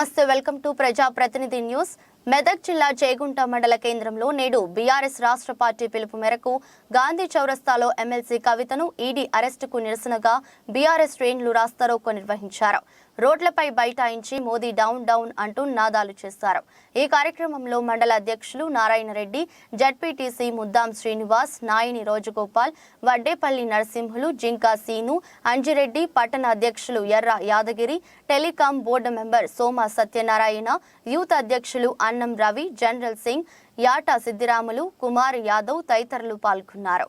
నమస్తే, welcome to ప్రజా ప్రతినిధి న్యూస్. మెదక్ జిల్లా చేగుంట మండల కేంద్రంలో నేడు బీఆర్ఎస్ రాష్ట్ర పార్టీ పిలుపు మేరకు గాంధీ చౌరస్తాలో ఎమ్మెల్సీ కవితను ఈడీ అరెస్టుకు నిరసనగా బీఆర్ఎస్ శ్రేణులు రాస్తారోకో నిర్వహించారు. రోడ్లపై బైఠాయించి మోదీ డౌన్ డౌన్ అంటూ నినాదాలు చేశారు. ఈ కార్యక్రమంలో మండల అధ్యక్షులు నారాయణ రెడ్డి, జడ్పీటీసీ ముద్దాం శ్రీనివాస్, నాయని రోజగోపాల్, వడ్డేపల్లి నరసింహులు, జింకా సీను, అంజిరెడ్డి, పట్టణ అధ్యక్షులు ఎర్ర యాదగిరి, టెలికాం బోర్డు మెంబర్ సోమ సత్యనారాయణ, యూత్ అధ్యక్షులు అన్నం రవి, జనరల్ సింగ్, యాటా సిద్దిరాములు, కుమార్ యాదవ్ తదితరులు పాల్గొన్నారు.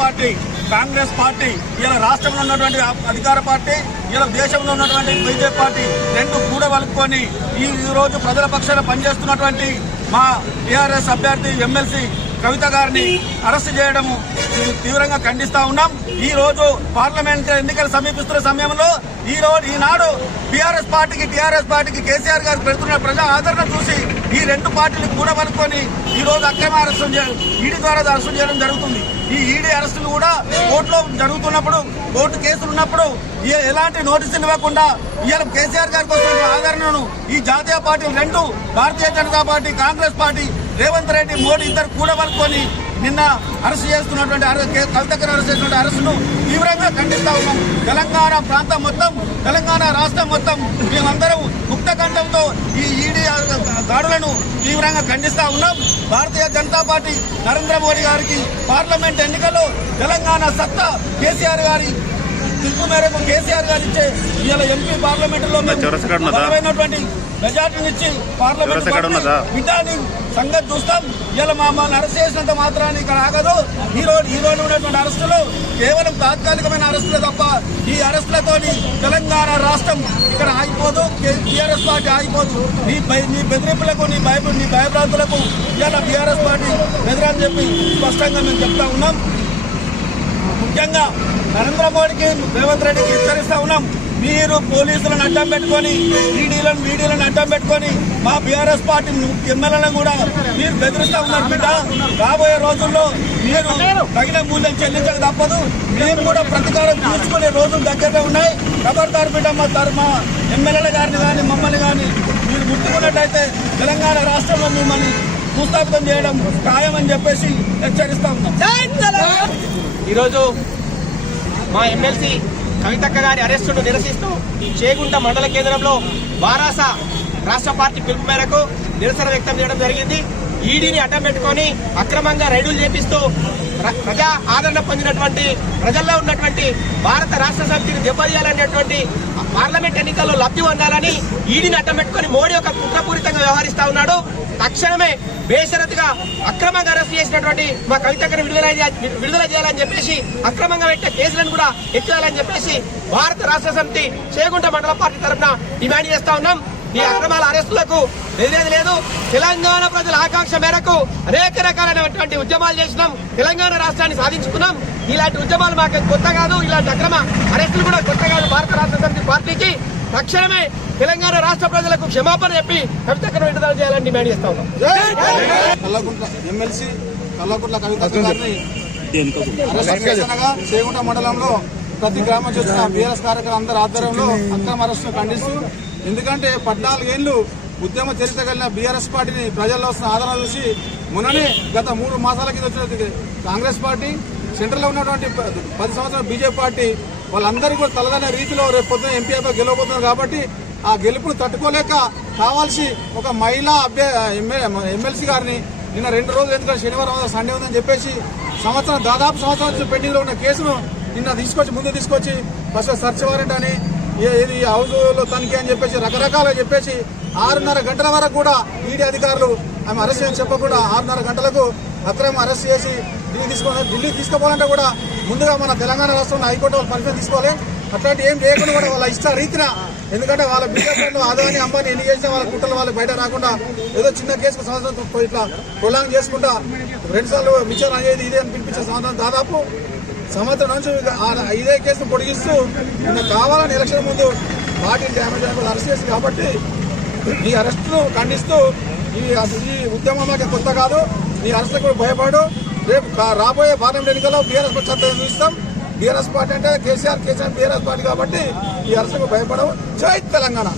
పార్టీ కాంగ్రెస్ పార్టీ ఇలా రాష్ట్రంలో ఉన్నటువంటి అధికార పార్టీ, ఇలా దేశంలో ఉన్నటువంటి బీజేపీ పార్టీ రెండు కూడవలుపుకొని ఈ రోజు ప్రజల పక్షాన పనిచేస్తున్నటువంటి మా టీఆర్ఎస్ అభ్యర్థి ఎమ్మెల్సీ కవిత గారిని అరెస్ట్ చేయడం తీవ్రంగా ఖండిస్తా ఉన్నాం. ఈ రోజు పార్లమెంట్ ఎన్నికలు సమీపిస్తున్న సమయంలో ఈనాడు టీఆర్ఎస్ పార్టీకి కేసీఆర్ గారు పెడుతున్న ప్రజా ఆదరణ చూసి ఈ రెండు పార్టీలు కూడబలుకొని ఈ రోజు అక్రమ అరెస్టు ఈడీ ద్వారా అరెస్టు చేయడం జరుగుతుంది. ఈ ఈడీ అరెస్టులు కూడా కోర్టులో జరుగుతున్నప్పుడు, కోర్టు కేసులు ఉన్నప్పుడు ఎలాంటి నోటీసులు ఇవ్వకుండా ఇవాళ కేసీఆర్ గారికి వస్తున్న ఆదరణను ఈ జాతీయ పార్టీలు రెండు, భారతీయ జనతా పార్టీ, కాంగ్రెస్ పార్టీ, రేవంత్ రెడ్డి, మోడీ ఇద్దరు కూడబలుకొని నిన్న అరెస్ట్ చేస్తున్నటువంటి కవితకు అరెస్ట్ చేసినటువంటి అరెస్టును తీవ్రంగా ఖండిస్తా ఉన్నాం. తెలంగాణ ప్రాంతం మొత్తం, తెలంగాణ రాష్ట్రం మొత్తం మేమందరం ముక్త కంఠంతో ఈ ఈడీ దాడులను తీవ్రంగా ఖండిస్తా ఉన్నాం. భారతీయ జనతా పార్టీ నరేంద్ర మోడీ గారికి పార్లమెంట్ ఎన్నికల్లో తెలంగాణ సత్తా కేసీఆర్ గారి పిలుపు మేరకు కేసీఆర్ గారు ఇచ్చే ఇవాళ ఎంపీ పార్లమెంటులో బలమైనటువంటి మెజార్టీనిచ్చి పార్లమెంట్ విధాని సంగతి చూస్తాం. ఇలా మమ్మల్ని అరెస్ట్ చేసినంత మాత్రాన్ని ఇక్కడ ఆగదు. ఈ రోజు ఉన్నటువంటి అరెస్టులు కేవలం తాత్కాలికమైన అరెస్టులే తప్ప ఈ అరెస్టులతో తెలంగాణ రాష్ట్రం ఇక్కడ ఆగిపోదు, టీఆర్ఎస్ పార్టీ ఆగిపోదు. నీ బెదిరింపులకు, నీ భయభ్రాంతులకు ఇలా టీఆర్ఎస్ పార్టీ బెదిరని చెప్పి స్పష్టంగా మేము చెప్తా ఉన్నాం. ముఖ్యంగా నరేంద్ర మోడీకి, రేవంత్ రెడ్డికి హెచ్చరిస్తా ఉన్నాం. మీరు పోలీసులను అడ్డం పెట్టుకొని, మీడియాలను అడ్డం పెట్టుకొని మా బీఆర్ఎస్ పార్టీ ఎమ్మెల్యేలను కూడా మీరు బెదిరిస్తా ఉన్నారు బిడ్డ. రాబోయే రోజుల్లో మీరు తగిన మూల్యం చెల్లించక తప్పదు. మేము కూడా ప్రతీకారం తీసుకునే రోజులు దగ్గరగా ఉన్నాయి. ఖబర్దార్ బిడ్డ, మా ఎమ్మెల్యేల గారిని కానీ మమ్మల్ని కానీ మీరు ముట్టుకున్నట్లయితే తెలంగాణ రాష్ట్రంలో మిమ్మల్ని భూస్థాపితం చేయడం ఖాయమని చెప్పేసి హెచ్చరిస్తా ఉన్నాం. ఈరోజు మా ఎమ్మెల్సీ కవితక్క గారి అరెస్టును నిరసిస్తూ చేగుంట మండల కేంద్రంలో వారాస రాష్ట్ర పార్టీ పిలుపు మేరకు నిరసన వ్యక్తం చేయడం జరిగింది. ఈడీని అడ్డం పెట్టుకొని అక్రమంగా రైడులు చేపిస్తూ ప్రజా ఆదరణ పొందినటువంటి, ప్రజల్లో ఉన్నటువంటి భారత రాష్ట్ర సమితిని దెబ్బతీయాలనేటువంటి పార్లమెంట్ ఎన్నికల్లో లబ్ధి పొందాలని ఈడీని అడ్డం పెట్టుకొని మోడీ ఒక కుట్రపూరితంగా వ్యవహరిస్తా ఉన్నాడు. తక్షణమే బేషరతుగా అక్రమంగా అరెస్ట్ చేసినటువంటి మా కవితక్కను విడుదల చేయాలని చెప్పేసి, అక్రమంగా పెట్టే కేసులను కూడా ఎత్తాలని చెప్పేసి భారత రాష్ట్ర సమితి చేగుంట మండల పార్టీ తరఫున డిమాండ్ చేస్తా ఉన్నాం. ఈ అక్రమాల అరెస్టులకు ఎదురేది లేదు. తెలంగాణ ప్రజల ఆకాంక్ష మేరకు అనేక రకాలైనటువంటి ఉద్యమాలు చేసినాం, తెలంగాణ రాష్ట్రాన్ని సాధించుకున్నాం. ఇలాంటి ఉద్యమాలు మాకు కొత్త కాదు, ఇలాంటి అక్రమ అరెస్టులు కూడా కొత్త కాదు. భారత రాష్ట్ర సమితి పార్టీకి తక్షణమే తెలంగాణ రాష్ట్ర ప్రజలకు క్షమాపణ చెప్పి కవితక్కను విడుదల చేయాలని డిమాండ్ చేస్తా ఉన్నాం. ఎమ్మెల్సీ కల్వకుంట్ల కవితక్క గారిని చేగుంట మండలంలో ప్రతి గ్రామం చూసిన బీఆర్ఎస్ కార్యకర్తలు అందరి ఆధ్వర్యంలో అక్రమ అరెస్టును ఖండిస్తూ, ఎందుకంటే 14 ఏళ్లు ఉద్యమ చరిత్ర కలిగిన బీఆర్ఎస్ పార్టీని ప్రజల్లో వస్తున్న ఆదరణ చూసి మొన్ననే గత 3 మాసాల కింద వచ్చిన కాంగ్రెస్ పార్టీ, సెంట్రల్లో ఉన్నటువంటి 10 సంవత్సరాల బీజేపీ పార్టీ వాళ్ళందరూ కూడా తలదనే రీతిలో రేపు పొద్దున ఎంపీగా గెలవబోతున్నారు. కాబట్టి ఆ గెలుపును తట్టుకోలేక కావాల్సి ఒక మహిళా ఎమ్మెల్సీ గారిని నిన్న 2 రోజులు, ఎందుకంటే శనివారం సండే ఉందని చెప్పేసి దాదాపు సంవత్సరం పెండింగ్ లో ఉన్న కేసును నిన్న ముందు తీసుకొచ్చి ఫస్ట్ సర్చ్ వారెంట్ అని, ఇది హౌస్ లో తనిఖీ అని చెప్పేసి రకరకాలుగా చెప్పేసి 6:30 గంటల వరకు కూడా ఈడీ అధికారులు ఆమె అరెస్ట్ చేయని చెప్పకుండా 6:30 గంటలకు అక్రమ అరెస్ట్ చేసి ఢిల్లీ తీసుకుపోవాలంటే కూడా ముందుగా మన తెలంగాణ రాష్ట్రంలో హైకోర్టు వాళ్ళు పర్మిషన్ తీసుకోవాలి. అట్లాంటి ఏం చేయకుండా కూడా వాళ్ళ ఇష్ట రీతిన, ఎందుకంటే వాళ్ళ బిజినెస్ అదాని అంబానీ ఎన్ని చేసినా వాళ్ళ కుట్రలు వాళ్ళకి బయట రాకుండా ఏదో చిన్న కేసుకు సంవత్సరం ఇట్లా ప్రొలాంగ్ చేసుకుంటా 2 సార్లు మిషన్ అయ్యేది ఇదే అని పిలిపించే సంవత్సరం దాదాపు సంవత్సరం నుంచి ఇదే కేసును పొడిగిస్తూ కావాలని ఎలక్షన్ ముందు పార్టీ డ్యామేజ్ అరెస్ట్ చేసి, కాబట్టి ఈ అరెస్టును ఖండిస్తూ ఈ ఉద్యమం మాకు కొత్త కాదు. ఈ అరెస్టు కూడా భయపడు. రేపు రాబోయే పార్లమెంట్ ఎన్నికల్లో బీఆర్ఎస్ పక్షాన్ని చూస్తాం. బీఆర్ఎస్ పార్టీ అంటే కేసీఆర్ బీఆర్ఎస్ పార్టీ కాబట్టి ఈ అరెస్టుకు భయపడవు. జై తెలంగాణ.